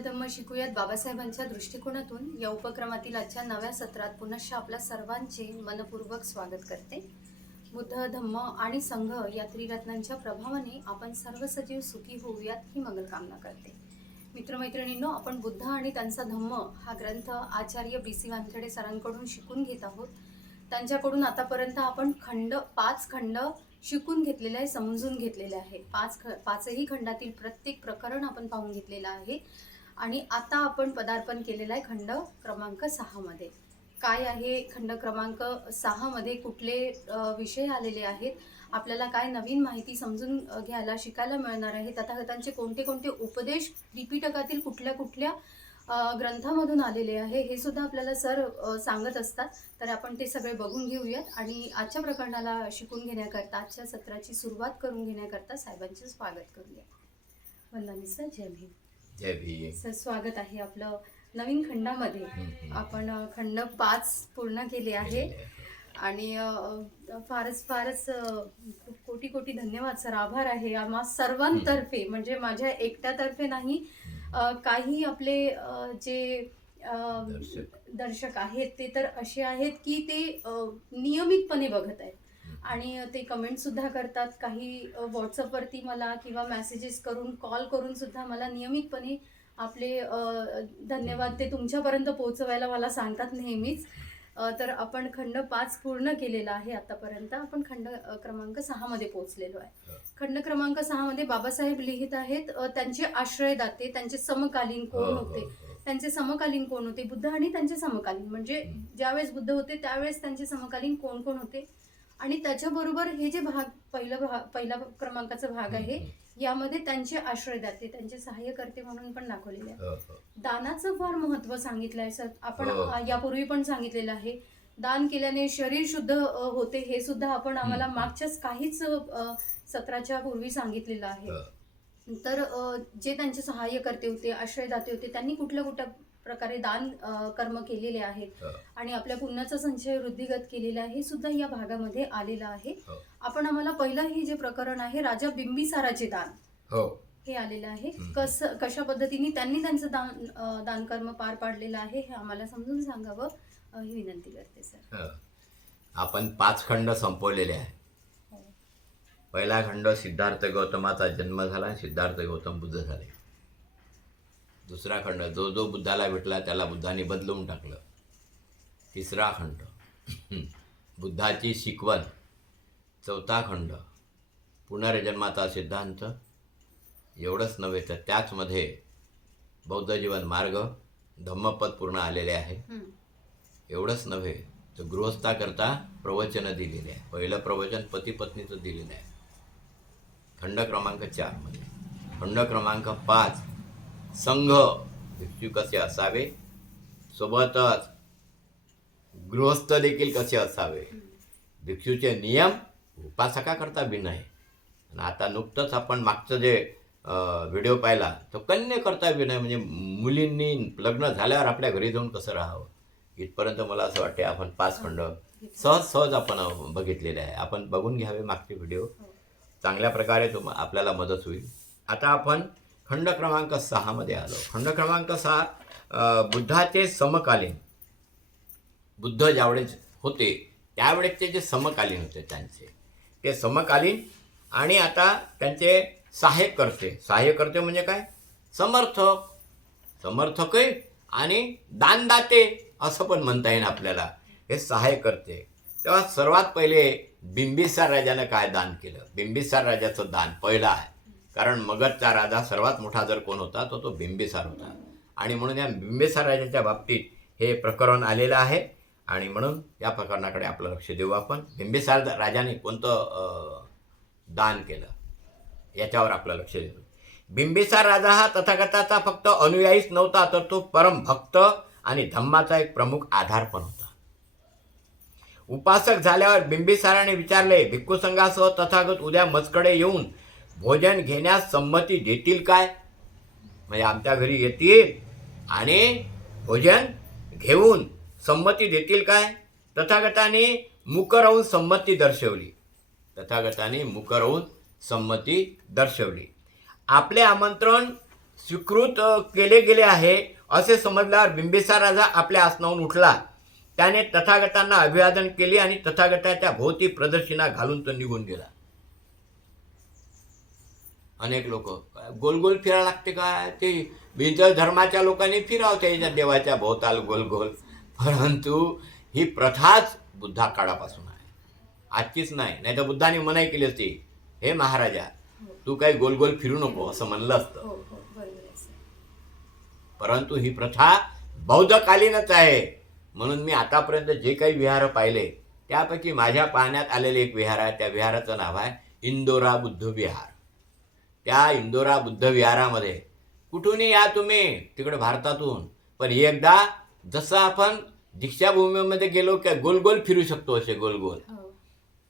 धम्म शिकूयात बाबासाहेबांच्या दृष्टिकोनातून या उपक्रमातील आजच्या नव्या सत्रात पुनश्च आपल्या सर्वांचे मनपूर्वक स्वागत करते। बुद्ध धम्म आणि संघ या त्रिरत्नांच्या प्रभावाने आपण सर्व सजीव सुखी होऊयात ही मंगलकामना करते। मित्रमैत्रिणींनो, आपण बुद्ध आणि त्यांचा धम्म हा ग्रंथ आचार्य BC वानखेडे सरांकडून शिकून घेत आहोत। त्यांच्याकडून आतापर्यंत आपण पाच खंड शिकून घेतलेले आहे, समजून घेतलेले आहे। पाचही खंडातील प्रत्येक प्रकरण आपण पाहून घेतलेलं आहे आणि आता आपण पदार्पण केलेला आहे खंड क्रमांक 6 मध्ये। काय आहे खंड क्रमांक 6 मध्ये, कुठले विषय आलेले आहेत, आपल्याला काय नवीन माहिती समजून घ्यायला शिकायला मिळणार आहे, तथागतांचे कोणते कोणते उपदेश त्रिपिटकातील कुठल्या कुठल्या ग्रंथामधून आलेले आहे हे सुद्धा आपल्याला सर सांगत असतात। तर आपण ते सगळे बघून घेऊयात आणि आजच्या प्रकरणाला शिकून घेण्याकरता, आजच्या सत्राची सुरुवात करून घेण्याकरता साहेबांचे स्वागत करूया। वंदनी सर, जय भीम। जय भीम सर, स्वागत आहे आपलं नवीन खंडामध्ये। आपण खंड 5 पूर्ण केले आहे आणि फारच खूप कोटी कोटी धन्यवाद सर, आभार आहे आम्हा सर्वांतर्फे, म्हणजे माझ्या एकट्यातर्फे नाही, काही आपले जे दर्शक आहेत ते तर असे आहेत की ते नियमितपणे बघत आहेत आणि ते कमेंट सुद्धा करतात। काही व्हॉट्सअपवरती मला किंवा मेसेजेस करून, कॉल करून सुद्धा मला नियमितपणे आपले धन्यवाद ते तुमच्यापर्यंत पोहोचवायला मला सांगतात नेहमीच। तर आपण खंड 5 पूर्ण केलेला आहे आतापर्यंत। आपण खंड क्रमांक 6 मध्ये पोहोचलेलो आहे। खंड क्रमांक 6 मध्ये बाबासाहेब लिहित आहेत त्यांचे आश्रयदाते, त्यांचे समकालीन कोण होते, त्यांचे समकालीन कोण होते, बुद्ध आणि त्यांचे समकालीन, म्हणजे ज्यावेळेस बुद्ध होते त्यावेळेस त्यांचे समकालीन कोण कोण होते। आणि त्याच्याबरोबर हे जे पहिला क्रमांकाचा भाग आहे यामध्ये त्यांचे आश्रयदाते, त्यांचे सहाय्यकर्ते म्हणून पण दाखवलेले आहे। दानाचं फार महत्त्व सांगितलं आहे सर, आपण यापूर्वी पण सांगितलेलं आहे। दान केल्याने शरीर शुद्ध होते हे सुद्धा आपण आम्हाला मागच्याच काहीच सत्राच्या पूर्वी सांगितलेलं आहे। तर जे त्यांचे सहाय्यकर्ते होते, आश्रयदाते होते, त्यांनी कुठल्या कुठल्या प्रकारे दान कर्म केलेले आहेत आणि आपल्या पुण्याचा संचय वृद्धिगत केलेला आहे हे सुद्धा या भागामध्ये आलेलं आहे। आपण आम्हाला पहिलं हे जे प्रकरण आहे राजा बिंबिसाराचे दान हे आलेलं आहे। कशा पद्धतीने त्यांनी त्यांचं दान कर्म पार पाडलेलं आहे हे आम्हाला समजून सांगावं ही विनंती करते सर। आपण 5 खंड संपवलेले आहे। पहिला खंड सिद्धार्थ गौतमाचा जन्म झाला, सिद्धार्थ गौतम बुद्ध झाले। दुसरा खंड जो बुद्धाला भेटला त्याला बुद्धाने बदलून टाकलं। तिसरा खंड बुद्धाची शिकवण। चौथा खंड पुनर्जन्माचा सिद्धांत। एवढंच नव्हे तर त्याचमध्ये बौद्ध जीवन मार्ग, धम्मपद पूर्ण आलेले आहे। एवढंच नव्हे तर गृहस्थाकरता प्रवचन दिलेले आहे। पहिलं प्रवचन पती पत्नीचं दिलेलं आहे खंड क्रमांक 4 मध्ये। खंड क्रमांक 5 संघ, भिक्षू कसे असावे, सोबतच गृहस्थ देखील कसे असावे, भिक्षूचे नियम, उपासकाकरता भिन्न आहे। आणि आता नुकतंच आपण मागचं जे व्हिडिओ पाहिला तो कन्येकरता भिन्न आहे, म्हणजे मुलींनी लग्न झाल्यावर आपल्या घरी जाऊन कसं राहावं इथपर्यंत मला असं वाटते आपण 5 खंड सहज आपण बघितलेले आहे। आपण बघून घ्यावे मागचे व्हिडिओ, चांगल्या प्रकारे आपल्याला मदत होईल। आता आपण खंड क्रमांक 6 मध्ये आलो। खंड क्रमांक 6 बुद्धाचे समकालीन। बुद्ध ज्यावेळेस होते त्यावेळेस ते जे समकालीन होते ते समकालीन आणि आता त्यांचे सहाय्यकर्ते म्हणजे काय, समर्थक आणि दानदाते असं पण म्हणता येईल आपल्याला, हे सहाय्यकर्ते। तेव्हा सर्वात पहिले बिंबिसार राजानं काय दान केलं, बिंबिसार राजाचं दान पहिलं आहे, कारण मगधचा राजा सर्वात मोठा जर कोण होता तो बिंबिसार होता आणि म्हणून या बिंबिसार राजाच्या बाबतीत हे प्रकरण आलेलं आहे आणि म्हणून या प्रकरणाकडे आपलं लक्ष देऊ आपण। बिंबिसार राजाने कोणतं दान केलं याच्यावर आपलं लक्ष देऊ। बिंबिसार राजा हा तथागताचा फक्त अनुयायीच नव्हता तर तो परम भक्त आणि धम्माचा एक प्रमुख आधार पण होता। उपासक झाल्यावर बिंबिसाराने विचारले, भिक्खू संघासह तथागत उद्या मजकडे येऊन भोजन घेण्यास संमती देतील काय, म्हणजे आमच्या घरी येतील आणि भोजन घेऊन संमती देतील काय। तथागताने मुक राहून संमती दर्शवली। आपले आमंत्रण स्वीकृत केले गेले आहे असे समजल्यावर बिंबिसार राजा आपल्या आसनावरून उठला. त्याने तथागतांना अभिवादन केले आणि तथागताच्या भोवती प्रदक्षिणा घालून तो निघून गेला. अनेक लोक गोल गोल फिरायला लागते काय, ते बिंदर धर्माच्या लोकांनी फिरावं त्याच्या देवाच्या भोवताल गोल गोल, परंतु ही प्रथाच बुद्धा काळापासून आहे, आजचीच नाही. नाही तर बुद्धाने मनाई केली असती, हे महाराजा तू काही गोल गोल फिरू नको असं म्हणलं असतं. हो हो बरोबर आहे सर. परंतु ही प्रथा बौद्धकालीनच आहे. म्हणून मी आतापर्यंत जे काही विहार पाहिले त्यापैकी माझ्या पाहण्यात आलेले एक विहार आहे. त्या विहाराचं नाव आहे इंदोरा बुद्ध विहार. त्या इंदोरा बुद्ध विहारामध्ये कुठूनही या तुम्ही तिकडे भारतातून, पण एकदा जसं आपण दीक्षाभूमीमध्ये गेलो की गोल गोल फिरू शकतो, असे गोल गोल हो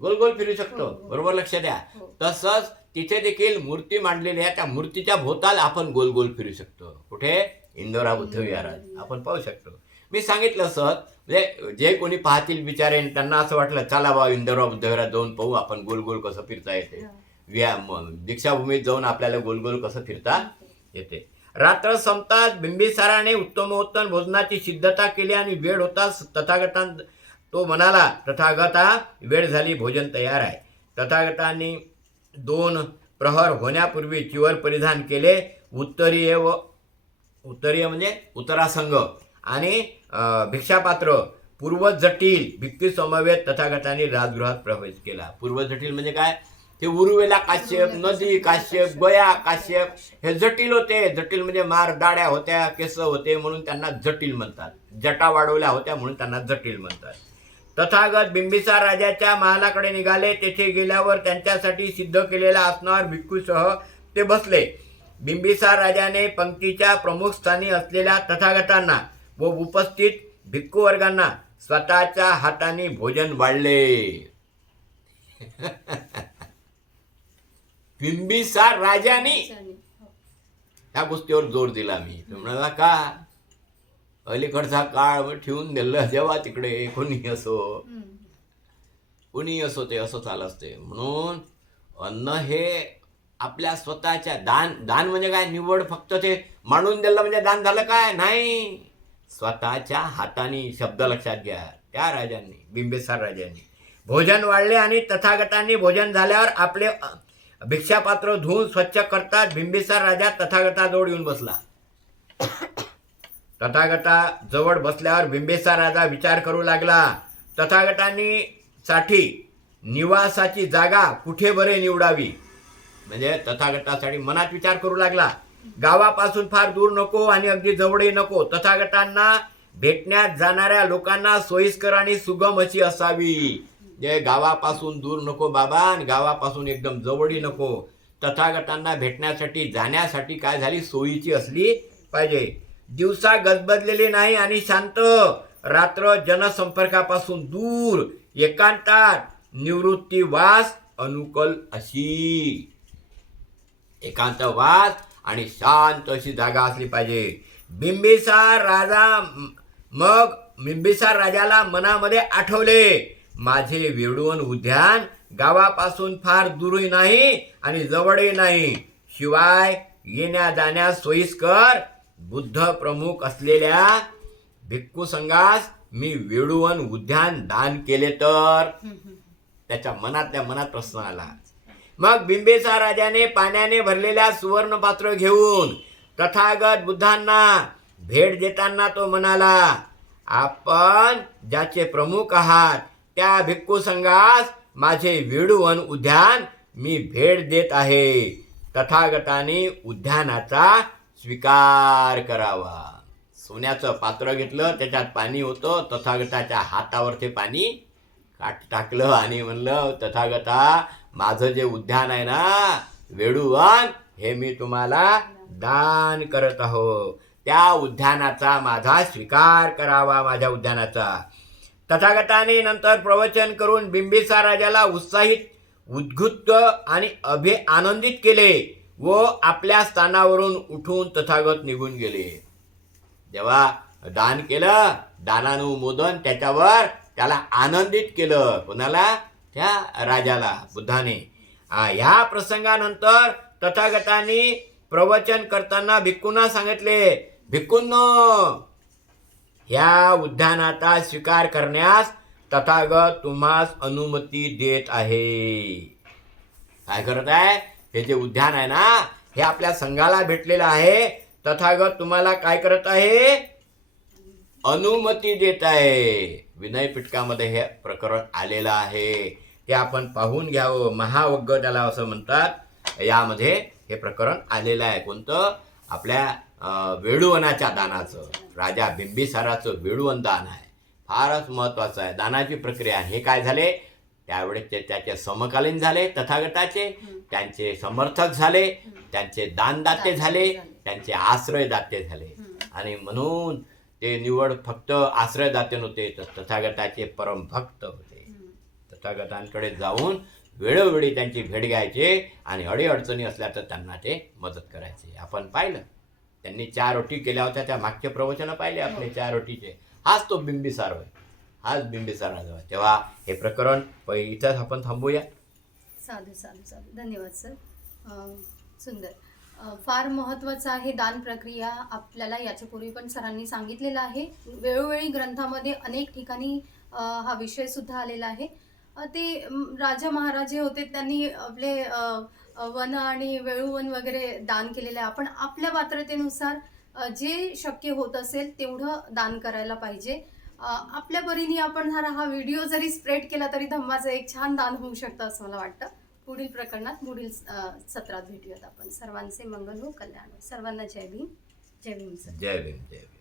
गोल गोल फिरू शकतो, हो. बरोबर लक्ष द्या. हो. तसंच तिथे देखील मूर्ती मांडलेली आहे, त्या मूर्तीच्या भोवताल आपण गोल गोल फिरू शकतो. कुठे? इंदोरा बुद्ध विहारात आपण पाहू शकतो. मी सांगितलं असं, म्हणजे जे कोणी पाहतील बिचारे त्यांना असं वाटलं चला बा इंदोरा बुद्ध विहारात जाऊन पाहू आपण गोल गोल कसं फिरता येते. दीक्षाभूमीत जाऊन आपल्याला गोल गोल कसं फिरता येते. रात्र संपताच बिंबिसाराने उत्तमोत्तम भोजनाची सिद्धता केली आणि वेळ होताच तो म्हणाला, तथागता वेळ झाली, भोजन तयार आहे. तथागतांनी 2 प्रहर होण्यापूर्वी चिवर परिधान केले. उत्तरीय म्हणजे उत्तरासंग आणि भिक्षापात्र पूर्वजटील भिक्खू समवेत तथागतांनी राजगृहात प्रवेश केला. पूर्वजटील म्हणजे काय? ते उरुवेला काश्यप, नदी काश्यप, गया काश्यप हे जटिल होते. जटिल म्हणजे मार दाड्या होत्या, केस होते म्हणून त्यांना जटिल म्हणतात. जटा वाढवल्या होत्या म्हणून त्यांना जटिल म्हणतात. तथागत बिंबिसार राजाच्या महालाकडे निघाले. तेथे गेल्यावर त्यांच्यासाठी सिद्ध केलेल्या आसनावर भिक्खूसह ते बसले. बिंबिसार राजाने पंक्तीच्या प्रमुख स्थानी असलेल्या तथागतांना व उपस्थित भिक्खू वर्गांना स्वतःच्या हाताने भोजन वाढले. बिंबिसार राजाने ह्या गोष्टीवर जोर दिला. मी म्हणाला का अलीकडचा काळ ठेवून दिलं जेव्हा तिकडे कोणी असो ते असं चालत असते. म्हणून अन्न हे आपल्या स्वतःच्या दान म्हणजे काय? निवड फक्त ते मांडून दिलं म्हणजे दान झालं काय? नाही, स्वतःच्या हाताने. शब्द लक्षात घ्या. त्या राजांनी, बिंबिसार राजांनी भोजन वाढले आणि तथागतांनी भोजन झाल्यावर आपले भिक्षापात्र धुवून स्वच्छ करतात बिंबिसार राजा तथागताजवळ येऊन बसला. तथागताजवळ बसल्यावर बिंबिसार राजा विचार करू लागला. तथागतांनी साठी निवासाची जागा कुठे बरे निवडावी, म्हणजे तथागतासाठी मनात विचार करू लागला. गावापासून फार दूर नको आणि अगदी जवळही नको. तथागतांना भेटण्यात जाणाऱ्या लोकांना सोयीस्कर आणि सुगम अशी असावी. जे गावापासून दूर नको बाबा आणि गावापासून एकदम जवळही नको. तथागतांना भेटण्यासाठी जाण्यासाठी काय झाली, सोयीची असली पाहिजे. दिवसा गजबजलेली नाही आणि शांत, रात्र जनसंपर्कापासून दूर, एकांतात निवृत्तीवास अनुकूल अशी. एकांतवास आणि शांत अशी जागा असली पाहिजे. बिंबिसार राजाला मनामध्ये आठवले, माझे वेडूवन उद्यान गावापासून फार दूरही नाही आणि जवळही नाही, शिवाय येण्या जाण्यास सोयीस्कर. बुद्ध प्रमुख असलेल्या भिक्खू संघास मी वेडूवन उद्यान दान केले तर. त्याच्या मनातल्या मनात प्रश्न आला. मग बिंबिसार राजाने पाण्याने भरलेल्या सुवर्ण पात्र घेऊन तथागत बुद्धांना भेट देताना तो म्हणाला, आपण ज्याचे प्रमुख आहात त्या भिक्खू संघास माझे वेडूवन उद्यान मी भेट देत आहे. तथागताने उद्यानाचा स्वीकार करावा. सोन्याचं पात्र घेतलं, त्याच्यात पाणी होतं. तथागताच्या हातावर ते पाणी टाकलं आणि म्हणलं, तथागता माझं जे उद्यान आहे ना वेडूवन, हे मी तुम्हाला दान करत आहो. त्या उद्यानाचा माझा स्वीकार करावा, माझ्या उद्यानाचा. तथागताने नंतर प्रवचन करून बिंबिसार राजाला उत्साहित, उद्युक्त आणि आनंदित केले व आपल्या स्थानावरून उठून तथागत निघून गेले. जेव्हा दान केलं, दानानुमोदन त्याच्यावर त्याला आनंदित केलं. कोणाला? त्या राजाला, बुद्धाने. ह्या प्रसंगानंतर तथागतांनी प्रवचन करताना भिक्खूंना सांगितले, भिक्खूंनो, ह्या उद्यानाचा स्वीकार करण्यास तथागत तुम्हास अनुमती देत आहे. काय करत आहे? हे जे उद्यान आहे ना, हे आपल्या संघाला भेटलेलं आहे. तथागत तुम्हाला काय करत आहे? अनुमती देत आहे. विनय पिटकामध्ये हे प्रकरण आलेलं आहे. ते आपण पाहून घ्यावं. महावग्ग त्याला असं म्हणतात. यामध्ये हे प्रकरण आलेलं आहे. कोणतं? आपल्या वेळुवनाच्या दानाचं, राजा बिंबिसाराचं वेळुवन दान आहे. फारच महत्वाचं आहे. दानाची प्रक्रिया. हे काय झाले? त्यावेळेस ते त्याचे समकालीन झाले तथागताचे, त्यांचे समर्थक झाले, त्यांचे दानदाते झाले, त्यांचे आश्रयदाते झाले. आणि म्हणून ते निवड फक्त आश्रयदाते नव्हते, तर तथागताचे परमभक्त होते. तथागतांकडे जाऊन वेळोवेळी त्यांची भेट घ्यायचे आणि अडीअडचणी असल्या तर त्यांना ते मदत करायचे. आपण पाहिलं त्यांनी 4 ओटी केल्या होत्या. त्या मागचे प्रवचन पाहिले आपले 4 ओटीचे. हाच तो बिंबिसार होय. हाच बिंबिसाराचा होय. तेव्हा हे प्रकरण इथंच आपण थांबूया. साधू साधू साधू. धन्यवाद सर. सुंदर. फार महत्त्वाचं आहे दान प्रक्रिया. आपल्याला याच्यापूर्वी पण सरांनी सांगितलेलं आहे. वेळोवेळी ग्रंथामध्ये अनेक ठिकाणी हा विषय सुद्धा आलेला आहे. ते राजा महाराजे होते, त्यांनी आपले वन आणि वेळुवन वगैरे दान केलेलं आहे. आपण आपल्या पात्रतेनुसार जे शक्य होत असेल तेवढं दान करायला पाहिजे. आपल्या परीने आपण हा व्हिडिओ जरी स्प्रेड केला तरी धम्माचं एक छान दान होऊ शकतं असं मला वाटतं. पुढील प्रकरणात पुढील सत्रात भेटूयात आपण. सर्वांचे मंगल हो, कल्याण हो. सर्वांना जय भीम. जय भीम सर. जय भीम. जय भीम.